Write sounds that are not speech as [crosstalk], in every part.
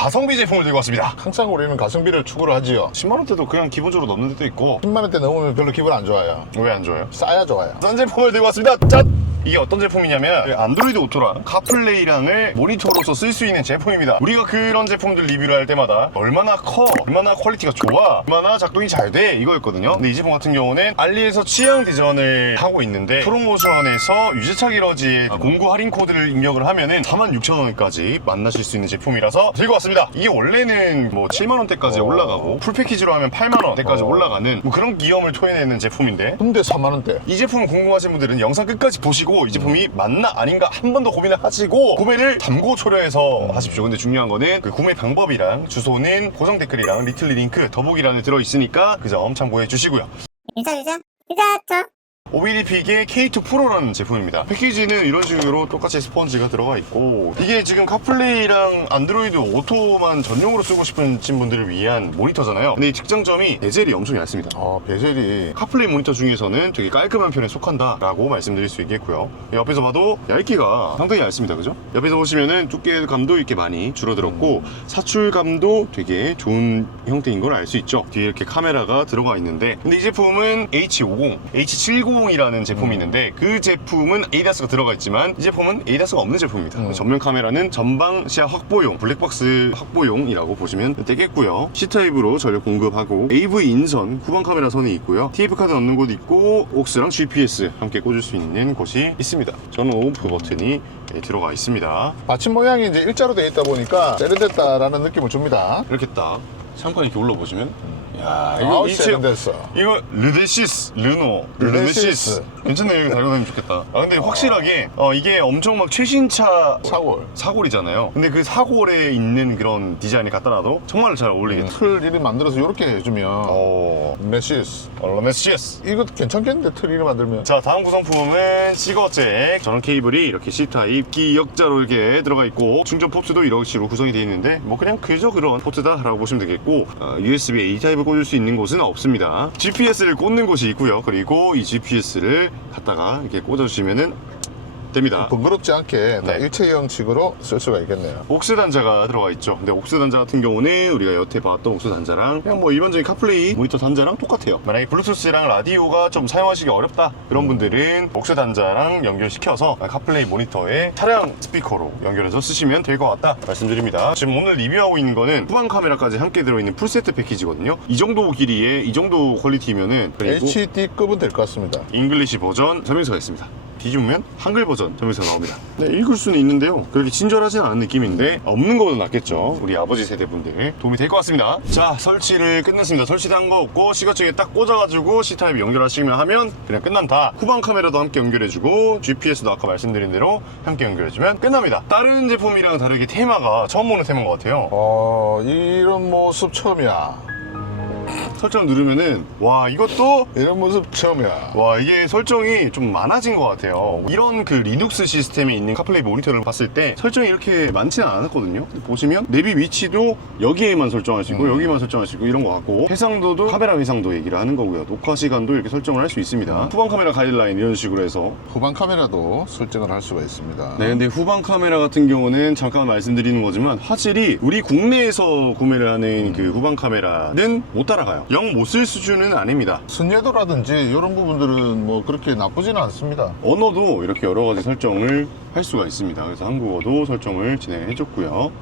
가성비 제품을 들고 왔습니다. 항상 우리는 가성비를 추구를 하지요 10만 원대도 그냥 기본적으로 넘는 데도 있고 10만 원대 넘으면 별로 기분 안 좋아요 왜 안 좋아요? 싸야 좋아요 싼 제품을 들고 왔습니다. 짠! 이게 어떤 제품이냐면 안드로이드 오토랑 카플레이랑을 모니터로서 쓸 수 있는 제품입니다. 우리가 그런 제품들 리뷰를 할 때마다 얼마나 커, 얼마나 퀄리티가 좋아, 얼마나 작동이 잘 돼 이거였거든요. 근데 이 제품 같은 경우는 알리에서 취향 디전을 하고 있는데 프로모션에서 유재차 기러지의 공구 할인 코드를 입력을 하면은 46,000원까지 만나실 수 있는 제품이라서 들고 왔습니다. 이게 원래는 뭐 7만 원대까지 어. 올라가고 풀 패키지로 하면 8만 원대까지 어. 올라가는 뭐 그런 기염을 토해내는 제품인데 근데 4만 원대 이 제품 궁금하신 분들은 영상 끝까지 보시고 이 제품이 맞나 아닌가 한 번 더 고민을 하시고 구매를 담고 초려해서 하십시오. 근데 중요한 거는 그 구매 방법이랑 주소는 고정 댓글이랑 리틀리 링크 더보기란에 들어 있으니까 그 점 참고해 주시고요. 유자 유자 유자 저 오비디픽의 K2 프로라는 제품입니다. 패키지는 이런 식으로 똑같이 스펀지가 들어가 있고 이게 지금 카플레이랑 안드로이드 오토만 전용으로 쓰고 싶은 분들을 위한 모니터잖아요. 근데 이 특장점이 베젤이 엄청 얇습니다. 어 베젤이 카플레이 모니터 중에서는 되게 깔끔한 편에 속한다라고 말씀드릴 수 있겠고요. 옆에서 봐도 얇기가 상당히 얇습니다. 그죠? 옆에서 보시면은 두께감도 이렇게 많이 줄어들었고 사출감도 되게 좋은 형태인 걸 알 수 있죠. 뒤에 이렇게 카메라가 들어가 있는데 근데 이 제품은 H50, H70 이라는 제품이 있는데 그 제품은 ADAS가 들어가 있지만 이 제품은 ADAS가 없는 제품입니다. 음. 전면 카메라는 전방 시야 확보용, 블랙박스 확보용이라고 보시면 되겠고요. C타입으로 전력 공급하고 AV 인선, 후방 카메라 선이 있고요. TF 카드 넣는 곳 있고 옥스랑 GPS 함께 꽂을 수 있는 곳이 있습니다. 저는 오프 버튼이 예, 들어가 있습니다. 받침 모양이 이제 일자로 되어 있다 보니까 세련됐다라는 느낌을 줍니다 이렇게 딱 상판 이렇게 올라보시면 야 아우 이 제- 세련됐어. 이거 르데시스 르노 르데시스. 르데시스. 괜찮네 여기 달고 다니면 좋겠다. 아 근데 확실하게 어, 이게 엄청 막 최신차 사골. 사골이잖아요. 근데 그 사골에 있는 그런 디자인이 갖다 놔도 정말 잘 어울리겠다 틀 이름 만들어서 이렇게 해주면 어. 메시스. 얼라메시스. 이거 괜찮겠는데 틀 이름 만들면? 자 다음 구성품은 시거잭. 전원 케이블이 이렇게 C타입 기역자로 이렇게 들어가 있고 충전 포트도 이런 식으로 구성이 되어 있는데 뭐 그냥 그저 그런 포트다 라고 보시면 되겠고 어, USB A 타입을 꽂을 수 있는 곳은 없습니다. GPS를 꽂는 곳이 있고요. 그리고 이 GPS를 갖다가 이렇게 꽂아주시면은 됩니다 번거롭지 않게 다 네. 일체형 식으로 쓸 수가 있겠네요 옥스 단자가 들어가 있죠. 근데 옥스 단자 같은 경우는 우리가 여태 봤던 옥스 단자랑 그냥 뭐 일반적인 카플레이 모니터 단자랑 똑같아요. 만약에 블루투스랑 라디오가 좀 사용하시기 어렵다 그런 분들은 옥스 단자랑 연결시켜서 카플레이 모니터에 차량 스피커로 연결해서 쓰시면 될 것 같다 말씀드립니다. 지금 오늘 리뷰하고 있는 거는 후방 카메라까지 함께 들어있는 풀세트 패키지거든요. 이 정도 길이에 이 정도 퀄리티면은 HD급은 될 것 같습니다 잉글리시 버전 설명서가 있습니다. 뒤집으면 한글 버전 설명서가 나옵니다. 네, 읽을 수는 있는데요. 그렇게 친절하진 않은 느낌인데 없는 거보다 낫겠죠. 우리 아버지 세대분들 도움이 될 것 같습니다. 자, 설치를 끝냈습니다. 설치도 한 거 없고 시거책에 딱 꽂아가지고 C타입 연결하시면 하면 그냥 끝난다. 후방 카메라도 함께 연결해주고 GPS도 아까 말씀드린 대로 함께 연결해주면 끝납니다. 다른 제품이랑 다르게 테마가 처음 보는 테마인 것 같아요. 어 이런 모습 처음이야 설정 누르면은 와 이것도 이런 모습 처음이야. 와 이게 설정이 좀 많아진 것 같아요. 이런 그 리눅스 시스템에 있는 카플레이 모니터를 봤을 때 설정이 이렇게 많지는 않았거든요. 보시면 내비 위치도 여기에만 설정할 수 있고 음. 여기만 설정할 수 있고 이런 거 같고 해상도도 카메라 해상도 얘기를 하는 거고요. 녹화 시간도 이렇게 설정을 할 수 있습니다. 후방 카메라 가이드라인 이런 식으로 해서. 후방 카메라도 설정을 할 수가 있습니다. 네, 근데 후방 카메라 같은 경우는 잠깐 말씀드리는 거지만 화질이 우리 국내에서 구매를 하는 그 후방 카메라는 못 따라가요. 영 못 쓸 수준은 아닙니다. 순례도라든지 이런 부분들은 뭐 그렇게 나쁘지는 않습니다 언어도 이렇게 여러 가지 설정을 할 수가 있습니다. 그래서 한국어도 설정을 진행해 줬고요.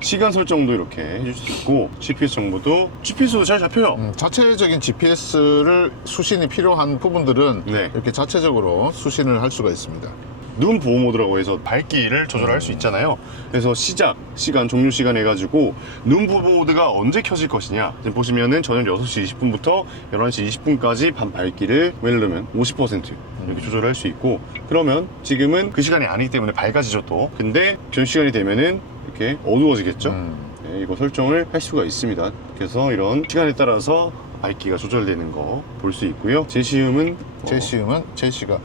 시간 설정도 이렇게 해줄 수 있고 GPS 정보도 GPS도 잘 잡혀요. 음, 자체적인 GPS를 수신이 필요한 부분들은 네. 이렇게 자체적으로 수신을 할 수가 있습니다 눈 보호 모드라고 해서 밝기를 조절할 수 있잖아요. 그래서 시작, 시간, 종료 시간 해가지고 눈 보호 모드가 언제 켜질 것이냐. 지금 보시면은 저녁 6시 20분부터 11시 20분까지 밤 밝기를 예를 들면 50% 이렇게 조절할 수 있고 그러면 지금은 그 시간이 아니기 때문에 밝아지죠 또. 근데 전 시간이 되면은 이렇게 어두워지겠죠. 음. 네, 이거 설정을 할 수가 있습니다. 그래서 이런 시간에 따라서 밝기가 조절되는 거 볼 수 있고요. 제시음은 뭐 제시음은 제시가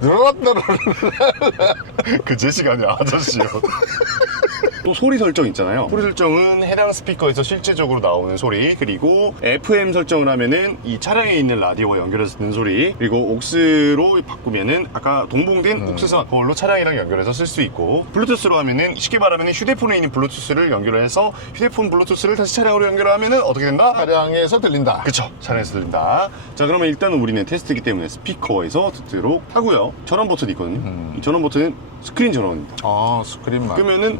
[laughs] 그 제시가 아니라 아저씨요. [laughs] 또 소리 설정 있잖아요. 소리 설정은 해당 스피커에서 실제적으로 나오는 소리, 그리고 FM 설정을 하면은 이 차량에 있는 라디오와 연결해서 듣는 소리, 그리고 옥스로 바꾸면은 아까 동봉된 옥스선 그걸로 차량이랑 연결해서 쓸 수 있고, 블루투스로 하면은 쉽게 말하면 휴대폰에 있는 블루투스를 연결해서 휴대폰 블루투스를 다시 차량으로 연결하면은 어떻게 된다? 차량에서 들린다. 그쵸 차량에서 들린다 자 그러면 일단은 우리는 테스트이기 때문에 스피커에서 듣도록 하고요 전원 버튼이 있거든요 이 전원 버튼은 스크린 전원입니다 아, 스크린만. 끄면은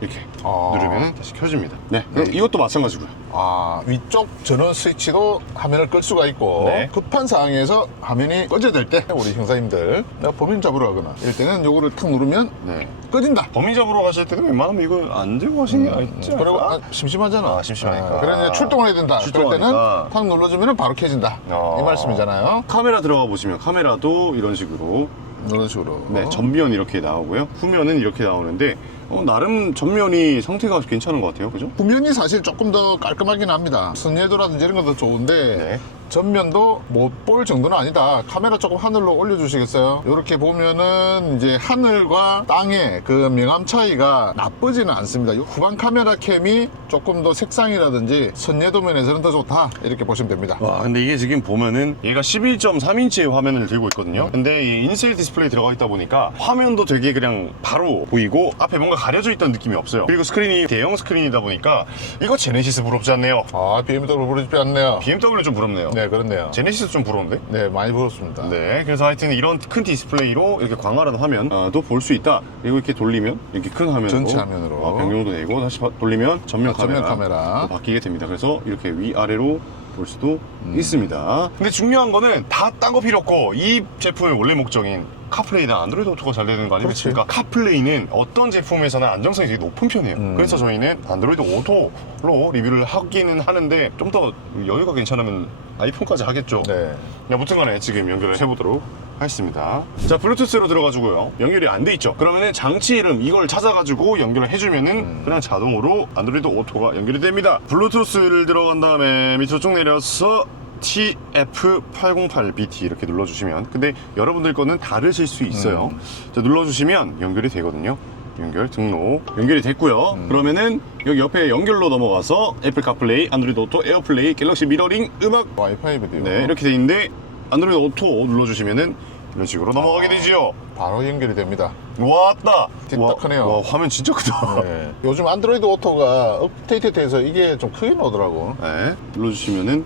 이렇게 아. 누르면 다시 켜집니다 네 그럼 네. 이것도 마찬가지고요 아, 위쪽 전원 스위치도 화면을 끌 수가 있고 네. 급한 상황에서 화면이 꺼져야 될 때 우리 형사님들 내가 범인 잡으러 가거나 이럴 때는 요거를 탁 누르면 네 꺼진다. 범인 잡으러 가실 때는 웬만하면 이거 안 들고 가시는 게 낫지 않을까? 그리고 아, 심심하잖아. 아, 심심하니까. 그래 이제 출동을 해야 된다. 그럴 때는 출동하니까. 탁 눌러주면 바로 켜진다. 어. 이 말씀이잖아요. 카메라 들어가 보시면 카메라도 이런 식으로 이런 식으로. 네 전면 이렇게 나오고요 후면은 이렇게 나오는데 어, 나름 전면이 상태가 괜찮은 것 같아요 그죠? 후면이 사실 조금 더 깔끔하긴 합니다. 선예도라든지 이런 것도 좋은데 네. 전면도 못 볼 정도는 아니다. 카메라 조금 하늘로 올려주시겠어요? 이렇게 보면은 이제 하늘과 땅의 그 명암 차이가 나쁘지는 않습니다. 이 후방 카메라 캠이 조금 더 색상이라든지 선예도 면에서는 더 좋다. 이렇게 보시면 됩니다. 와 근데 이게 지금 보면은 얘가 11.3인치의 화면을 들고 있거든요 근데 이 인셀 디스플레이 들어가 있다 보니까 화면도 되게 그냥 바로 보이고 앞에 뭔가 가려져 있다는 느낌이 없어요 그리고 스크린이 대형 스크린이다 보니까 이거 제네시스 부럽지 않네요 아, BMW 부르지 않네요. BMW 좀 부럽네요 네, 그렇네요. 제네시스 좀 부러운데? 네, 많이 부럽습니다. 네, 그래서 하여튼 이런 큰 디스플레이로 이렇게 광활한 화면도 볼 수 있다. 그리고 이렇게 돌리면 이렇게 큰 화면으로 전체 화면으로. 어, 변경도 되고 다시 바- 돌리면 전면 아, 카메라, 전면 카메라. 또 바뀌게 됩니다. 그래서 이렇게 위 아래로 볼 수도 있습니다. 근데 중요한 거는 다 딴 거 필요 없고 이 제품의 원래 목적인 카플레이나 안드로이드 오토가 잘 되는 거 아니겠습니까? 카플레이는 어떤 제품에서는 안정성이 되게 높은 편이에요. 음. 그래서 저희는 안드로이드 오토로 리뷰를 하기는 하는데 좀 더 여유가 괜찮으면 아이폰까지 하겠죠. 네. 아무튼 간에 지금 연결을 해보도록 하겠습니다. 자, 블루투스로 들어가지고요. 연결이 안 돼 있죠. 그러면은 장치 이름 이걸 찾아가지고 연결을 해주면은 그냥 자동으로 안드로이드 오토가 연결이 됩니다. 블루투스를 들어간 다음에 밑으로 쭉 내려서 TF808BT 이렇게 눌러주시면 근데 여러분들 거는 다르실 수 있어요. 자, 눌러주시면 연결이 되거든요. 연결 등록 연결이 됐고요. 그러면은 여기 옆에 연결로 넘어가서 애플 카플레이, 안드로이드 오토, 에어플레이, 갤럭시 미러링, 음악 와이파이 비디오. 네, 이렇게 돼 있는데 안드로이드 오토 눌러주시면은 이런 식으로 넘어가게 되지요. 바로 연결이 됩니다. 왔다. 진짜 와, 크네요. 와, 화면 진짜 크다. 네. 요즘 안드로이드 오토가 업데이트 돼서 이게 좀 크게 나오더라고. 네, 눌러주시면은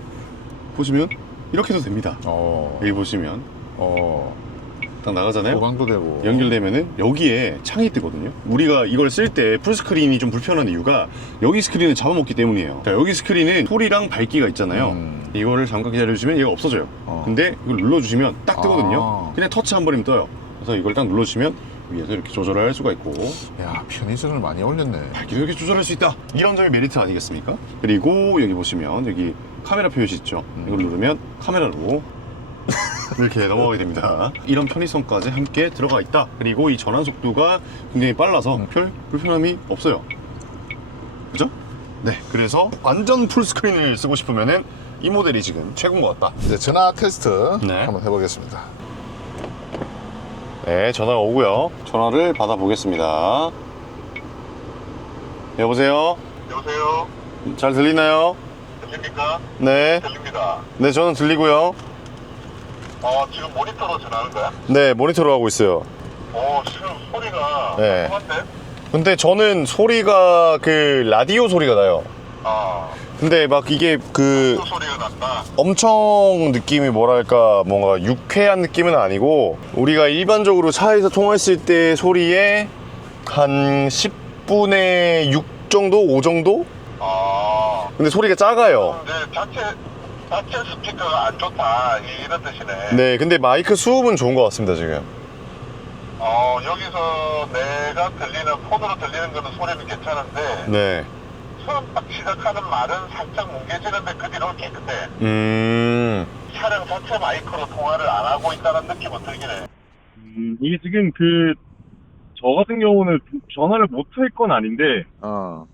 보시면 이렇게도 됩니다. 어. 여기 보시면 어. 딱 나가잖아요. 보강도 되고. 연결되면은 여기에 창이 뜨거든요. 우리가 이걸 쓸 때 풀스크린이 좀 불편한 이유가 여기 스크린을 잡아먹기 때문이에요. 자, 여기 스크린은 소리랑 밝기가 있잖아요. 음. 이거를 잠깐 기다려주시면 얘가 없어져요. 어. 근데 이걸 눌러주시면 딱 뜨거든요. 아. 그냥 터치 한 번이면 떠요. 그래서 이걸 딱 눌러주시면 위에서 이렇게 조절을 할 수가 있고 야, 편의성을 많이 올렸네. 밝기도 이렇게 조절할 수 있다. 이런 점이 메리트 아니겠습니까? 그리고 여기 보시면 여기 카메라 표시 있죠. 이걸 누르면 카메라로 [laughs] 이렇게 넘어가게 됩니다. 이런 편의성까지 함께 들어가 있다. 그리고 이 전환 속도가 굉장히 빨라서 별 불편함이 없어요. 그죠? 네. 그래서 완전 풀스크린을 쓰고 싶으면은 이 모델이 지금 최고인 것 같다. 이제 전화 테스트 네. 한번 해보겠습니다. 네, 전화가 오고요. 전화를 받아보겠습니다. 여보세요? 여보세요? 잘 들리나요? 들립니까? 네. 들립니다. 네, 저는 들리고요. 어, 지금 모니터로 전화하는 거야? 네, 모니터로 하고 있어요. 어, 지금 소리가 네. 근데 저는 소리가 그 라디오 소리가 나요. 아, 근데 막 이게 그 또 소리가 난다. 엄청 느낌이 뭐랄까 뭔가 유쾌한 느낌은 아니고 우리가 일반적으로 차에서 통화했을 때 소리의 한 10분의 6 정도? 5 정도? 아, 근데 소리가 작아요. 근데 자체, 자체 스피커가 안 좋다. 이- 이런 뜻이네. 네, 근데 마이크 수음은 좋은 것 같습니다, 지금. 어, 여기서 내가 들리는, 폰으로 들리는 거는 소리는 괜찮은데, 네. 처음 딱 시작하는 말은 살짝 뭉개지는데 그 뒤로는 깨끗해. 음. 차량 자체 마이크로 통화를 안 하고 있다는 느낌은 들긴 해. 음, 이게 지금 그, 저 같은 경우는 전화를 못 할 건 아닌데, 어.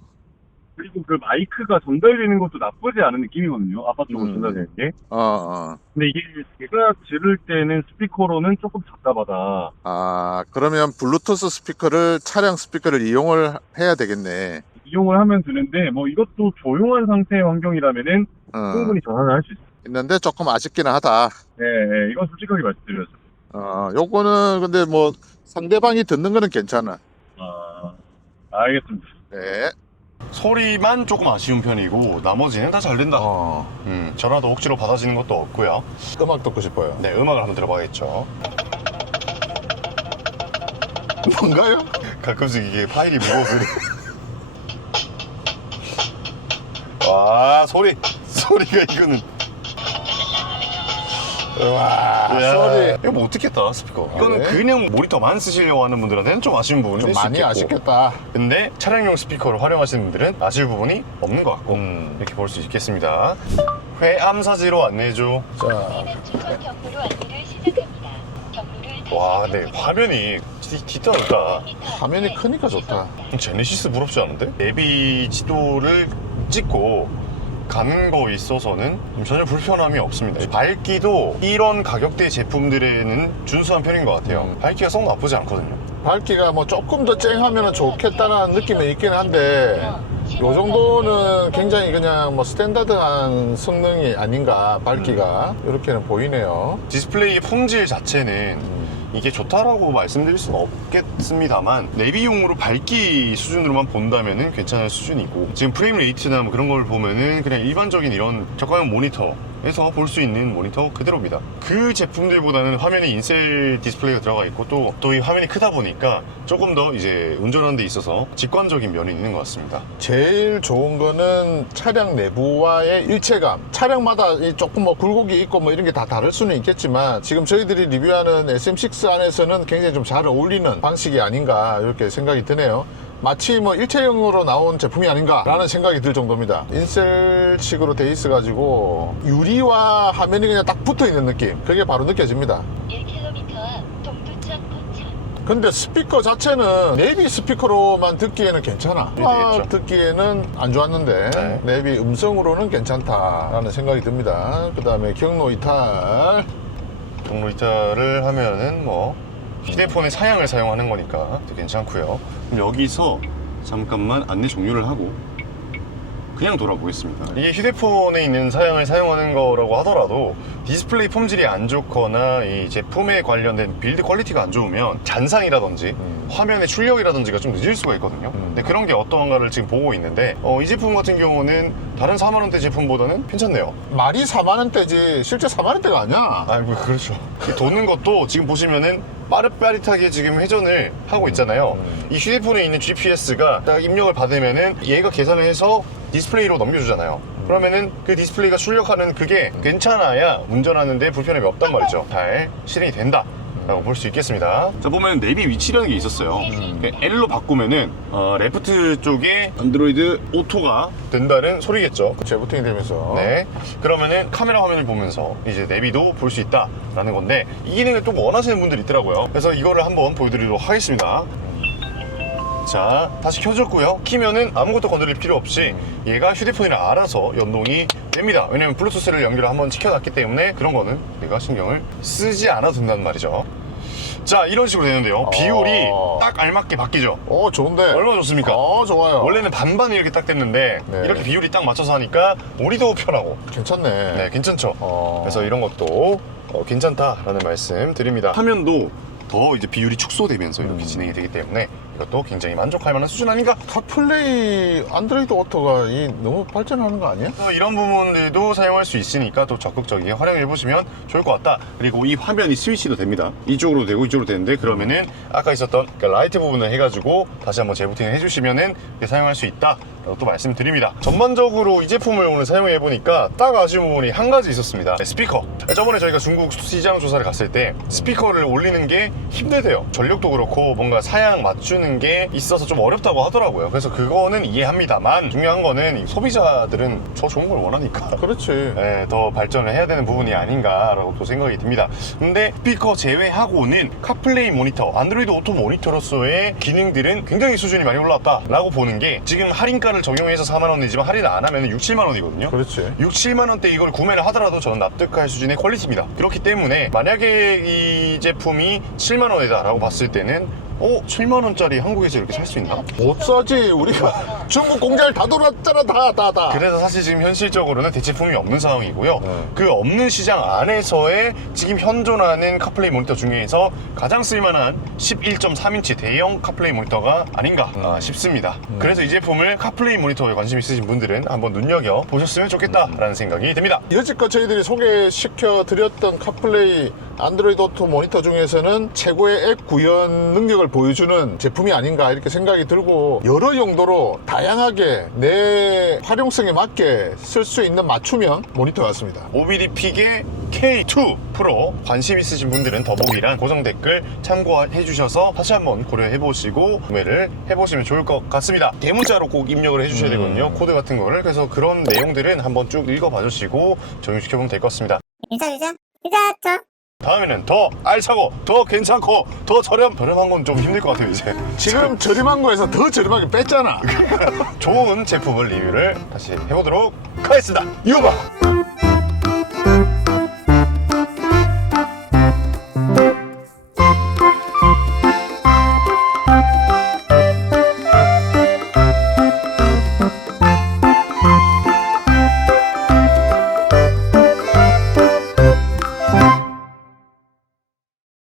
그리고 그 마이크가 전달되는 것도 나쁘지 않은 느낌이거든요. 아빠 쪽으로 음. 전달되는 게. 어, 어. 근데 이게 제가 들을 때는 스피커로는 조금 답답하다. 아, 그러면 블루투스 스피커를, 차량 스피커를 이용을 해야 되겠네. 이용을 하면 되는데 뭐 이것도 조용한 상태의 환경이라면은 어, 충분히 전환을 할 수 있어요. 있는데 조금 아쉽기는 하다. 네, 네, 이건 솔직하게 말씀드려요. 어, 요거는 근데 뭐 상대방이 듣는 거는 괜찮아. 아, 알겠습니다. 네. 소리만 조금 아쉬운 편이고 나머지는 다 잘 된다. 어, 음, 전화도 억지로 받아지는 것도 없고요. 음악 듣고 싶어요. 네, 음악을 한번 들어봐야겠죠. [laughs] 뭔가요? 가끔씩 이게 파일이 무거워서. [laughs] 와 소리 소리가 이거는 와, 야, 소리. 이거 못 듣겠다 스피커 이거는 네. 그냥 모니터만 쓰시려고 하는 분들한테는 좀 아쉬운 부분이 좀수 많이 있겠고. 아쉽겠다. 근데 차량용 스피커를 활용하시는 분들은 아쉬울 부분이 없는 것 같고 음. 이렇게 볼 수 있겠습니다 회암사지로 안내해줘 자, 경로로 안내를 시작합니다. 경로를 와 근데 화면이 디- 디지털하다 화면이 크니까 좋다. 제네시스 부럽지 않은데? 내비 지도를 찍고 가는 거 있어서는 전혀 불편함이 없습니다. 밝기도 이런 가격대 제품들에는 준수한 편인 것 같아요. 음. 밝기가 썩 나쁘지 않거든요. 밝기가 뭐 조금 더 쨍하면 좋겠다는 느낌이 있긴 한데 요 정도는 굉장히 그냥 뭐 스탠다드한 성능이 아닌가 밝기가 이렇게는 보이네요 디스플레이 폼질 자체는 이게 좋다라고 말씀드릴 수는 없겠습니다만 내비용으로 밝기 수준으로만 본다면은 괜찮을 수준이고 지금 프레임 레이트나 뭐 그런 걸 보면은 그냥 일반적인 이런 저가형 모니터 에서 볼 수 있는 모니터 그대로입니다. 그 제품들보다는 화면에 인셀 디스플레이가 들어가 있고 또 또 이 화면이 크다 보니까 조금 더 이제 운전하는 데 있어서 직관적인 면이 있는 것 같습니다. 제일 좋은 거는 차량 내부와의 일체감 차량마다 이 조금 뭐 굴곡이 있고 뭐 이런 게 다 다를 수는 있겠지만 지금 저희들이 리뷰하는 SM6 안에서는 굉장히 좀 잘 어울리는 방식이 아닌가 이렇게 생각이 드네요 마치 뭐 일체형으로 나온 제품이 아닌가 라는 생각이 들 정도입니다 인셀식으로 돼 있어 가지고 유리와 화면이 그냥 딱 붙어 있는 느낌 그게 바로 느껴집니다 1km 앞 동두천 포천. 근데 스피커 자체는 내비 스피커로만 듣기에는 괜찮아. 음악 되겠죠. 듣기에는 안 좋았는데 네. 내비 음성으로는 괜찮다라는 생각이 듭니다. 그 다음에 경로 이탈. 경로 이탈을 하면은 뭐 휴대폰의 사양을 사용하는 거니까 또 괜찮고요. 그럼 여기서 잠깐만 안내 종료를 하고 그냥 돌아보겠습니다. 이게 휴대폰에 있는 사양을 사용하는 거라고 하더라도 디스플레이 폼질이 안 좋거나 이 제품에 관련된 빌드 퀄리티가 안 좋으면 잔상이라든지 음. 화면의 출력이라든지가 좀 늦을 수가 있거든요. 음. 근데 그런 게 어떠한가를 지금 보고 있는데 어, 이 제품 같은 경우는 다른 4만 원대 제품보다는 괜찮네요. 말이 4만 원대지 실제 4만 원대가 아니야. 아이고 그렇죠. 이 도는 것도 지금 보시면은 빠릿빠릿하게 지금 회전을 하고 있잖아요. 음. 이 휴대폰에 있는 GPS가 딱 입력을 받으면은 얘가 계산을 해서 디스플레이로 넘겨주잖아요. 그러면은 그 디스플레이가 출력하는 그게 괜찮아야 운전하는데 불편함이 없단 말이죠. 잘 실행이 된다. 라고 볼 수 있겠습니다. 자, 보면 내비 위치라는 게 있었어요. 그 L로 바꾸면은, 어, 레프트 쪽에 안드로이드 오토가 된다는 소리겠죠. 재부팅이 되면서. 네. 그러면은 카메라 화면을 보면서 이제 내비도 볼 수 있다라는 건데 이 기능을 또 원하시는 분들이 있더라고요. 그래서 이거를 한번 보여드리도록 하겠습니다. 자, 다시 켜졌고요. 키면은 아무것도 건드릴 필요 없이 얘가 휴대폰이랑 알아서 연동이 됩니다. 왜냐면 블루투스를 연결을 한번 시켜놨기 때문에 그런 거는 내가 신경을 쓰지 않아도 된다는 말이죠. 자, 이런 식으로 되는데요. 비율이 어. 딱 알맞게 바뀌죠. 어, 좋은데. 얼마나 좋습니까? 어, 좋아요. 원래는 반반 이렇게 딱 됐는데 네. 이렇게 비율이 딱 맞춰서 하니까 우리도 편하고 괜찮네. 네 괜찮죠 어. 그래서 이런 것도 어, 괜찮다라는 말씀 드립니다 화면도 더 이제 비율이 축소되면서 이렇게 음. 진행이 되기 때문에 이것도 굉장히 만족할 만한 수준 아닌가? 카플레이 안드로이드 오토가 이 너무 발전하는 거 아니야? 또 이런 부분들도 사용할 수 있으니까 또 적극적이게 활용해 보시면 좋을 것 같다. 그리고 이 화면이 스위치도 됩니다. 이쪽으로 되고 이쪽으로 되는데 그러면은 아까 있었던 그 라이트 부분을 해가지고 다시 한번 재부팅을 해주시면은 사용할 수 있다 라고 또 말씀드립니다. 전반적으로 이 제품을 오늘 사용해 보니까 딱 아쉬운 부분이 한 가지 있었습니다. 네, 스피커. 저번에 저희가 중국 시장 조사를 갔을 때 스피커를 올리는 게 힘들대요. 전력도 그렇고 뭔가 사양 맞추는 하는 게 있어서 좀 어렵다고 하더라고요. 그래서 그거는 이해합니다만 중요한 거는 이 소비자들은 저 좋은 걸 원하니까 [laughs] 그렇지. 예, 더 발전을 해야 되는 부분이 아닌가라고 또 생각이 듭니다. 근데 스피커 제외하고는 카플레이 모니터, 안드로이드 오토 모니터로서의 기능들은 굉장히 수준이 많이 올라왔다라고 보는 게 지금 할인가를 적용해서 4만 원이지만 할인 안 하면 6, 7만 원이거든요. 그렇지. 6, 7만 원대 이걸 구매를 하더라도 저는 납득할 수준의 퀄리티입니다. 그렇기 때문에 만약에 이 제품이 7만 원이다라고 봤을 때는 어? 7만 원짜리 한국에서 이렇게 살 수 있나? 못 사지. 우리가 중국 공장을 다 돌았잖아. 다, 다, 다. 그래서 사실 지금 현실적으로는 대체품이 없는 상황이고요. 네. 그 없는 시장 안에서의 지금 현존하는 카플레이 모니터 중에서 가장 쓸만한 11.3인치 대형 카플레이 모니터가 아닌가 아, 싶습니다. 그래서 이 제품을 카플레이 모니터에 관심 있으신 분들은 한번 눈여겨 보셨으면 좋겠다라는 생각이 듭니다. 여지껏 저희들이 소개시켜 드렸던 카플레이 안드로이드 오토 모니터 중에서는 최고의 앱 구현 능력을 보여주는 제품이 아닌가 이렇게 생각이 들고 여러 용도로 다 양하게 내 활용성에 맞게 쓸 수 있는 맞춤형 모니터 같습니다. OBD 픽의 K2 프로 관심 있으신 분들은 더보기란 고정 댓글 참고해 주셔서 다시 한번 고려해 보시고 구매를 해 보시면 좋을 것 같습니다. 대문자로 꼭 입력을 해 주셔야 되거든요. 코드 같은 거를. 그래서 그런 내용들은 한번 쭉 읽어 봐 주시고 적용시켜 보면 될 것 같습니다. 유자 유자 유자 저 다음에는 더 알차고 더 괜찮고 더 저렴 저렴한 건 좀 힘들 것 같아요 이제. 지금 저렴한 거에서 더 저렴하게 뺐잖아. [laughs] 좋은 제품을 리뷰를 다시 해보도록 하겠습니다. 유바